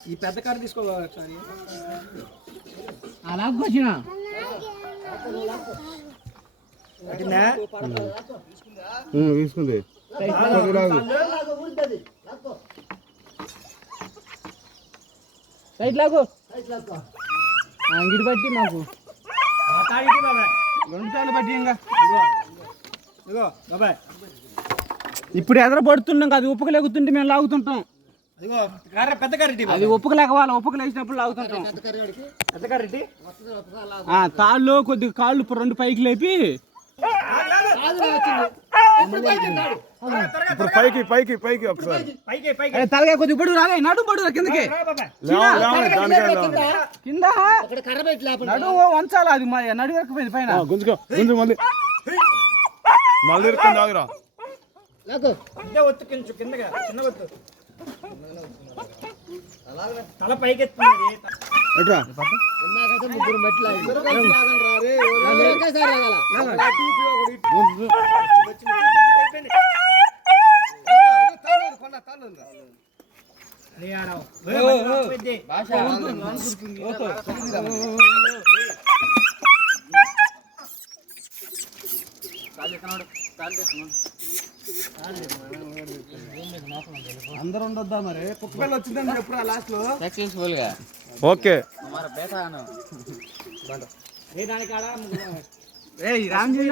ఈ పెద్ద కారు తీసుకోవాలి అలా వచ్చిన తీసుకుంది రైట్ లాగు అంగిడి బట్టి మాకు 2 తాళ్ళు బట్టి ఇంకా ఇప్పుడు ఎదర పడుతున్నాం అది ఉప్పుకు లేగుతుంటే మేము లాగుతుంటాం పెద్ద కారు అది ఉప్పుకు లేకవాలి ఉప్పుకు లేచినప్పుడు లాగుతుంటాం పెద్ద కారు తాళ్ళు కొద్దిగా కాళ్ళు 2 పైకి లేపి ఇప్పుడు పైకి పైకి పైకి ఒకసారి తలగా కొద్దిగా పడు రాలే నడు పడు కిందకి కింద నడు వంచాలి అది నడు వరకు పోయింది పైన గుంజుకో గుంజు మళ్ళీ మళ్ళీ ఇరుక్కుంది ఆగురా ఒత్తు కించు కిందగా చిన్న ఒత్తు తల పైకెత్తుంది ఎట్రా అందరూ ఉండొద్దా మరి కుక్క పిల్ల వచ్చిందని చెప్పురా లాస్ట్ లో సక్సెస్ఫుల్ గా ఓకే हमारा बेटा है ना రామ్జీ